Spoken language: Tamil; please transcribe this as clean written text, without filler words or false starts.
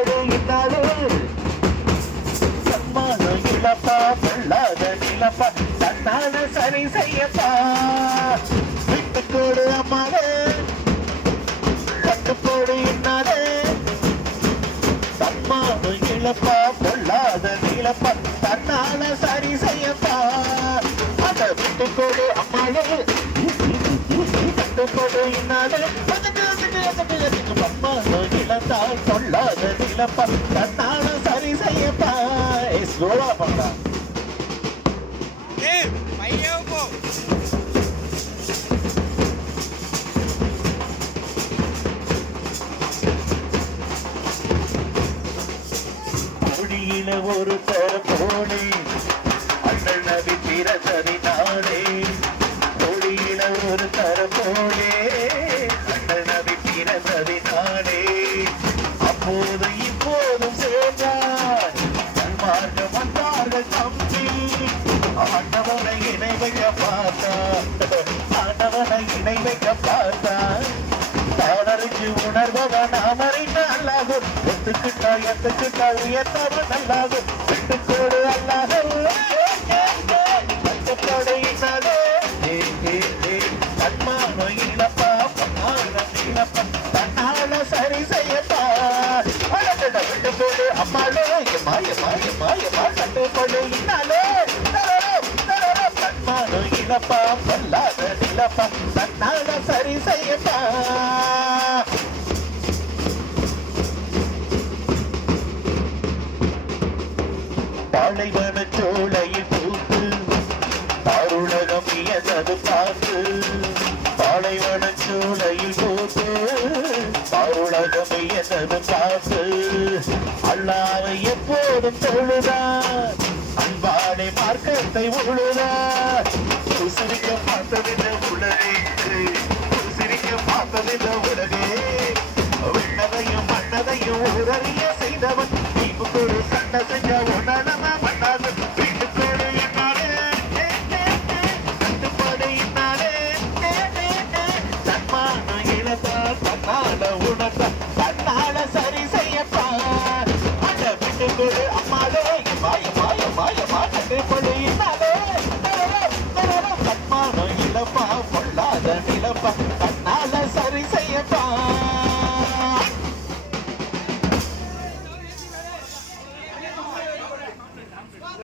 விட்டுக்கொடு இன்னாலே சன்மானம் இழப்பா பொல்லாத நிலப்பா தன்னால சரி செய்யப்பா விட்டுக்கொடு அம்மாவே கட்டுப்போடு இன்னாலே சன்மானம் இழப்பா பொல்லாத நிலப்பா தன்னால சரி செய்யப்பா அதை விட்டுக்கொடு அம்மாவே கட்டுப்போடு இன்னாலே இழந்தால் கொள்ளாத நிலப்பா தன்னால சரி செய்யப்பா ஸ்லோவா பண்ணா கொடியில ஒரு தர போனே அண்ணல் நபி பிறந்ததி நாளே கொடியில ஒரு தர போனே அண்ணல் நபி பிறந்ததி நாளே அப்போது இப்போதும் சேர்ந்தார் மார்க்கம் வந்தார்கள் தம்பி ஆண்டவனை இணை வைக்க பார்த்தார் ஆண்டவனை இணை வைக்க பார்த்தார் தானறிஞ்சு உணர்வவன் அமரின் அல்லாகும் எத்துக்கிட்டா உயர்த்தவன் அல்லாகும் விட்டுக்கோடு அல்லாகும் கட்டுக்கோடு இன்னாலே தன்மானம் இழப்பா பொன்னாரம் இழப்பா தன்னால சரி செய்யப்பா விட்டுக்கோடு அம்மாளே மாயமா கட்டுக்கோடு இன்னாலே தன்மானம் இழப்பா பொல்லாத நிலப்பா தன்னால சரி செய்யப்பா பாலைவன சோலையில் பூத்து தாருலகம் இயந்தது பார்த்து பாலைவன சோலையில் பூத்து தாருலகம் இயந்தது பார்த்து அல்லாவை எப்போதும் தொழுதார் அன்பாடை மார்க்கத்தை உழுதார் உசிரிக்க பார்த்ததில்ல உலகே உசிரிக்க பார்த்ததில்ல உலகே விண்ணதையும் மன்னதையும் உதறிய செய்தவன் நீ ஒரு சண்டை செஞ்ச உணர்வு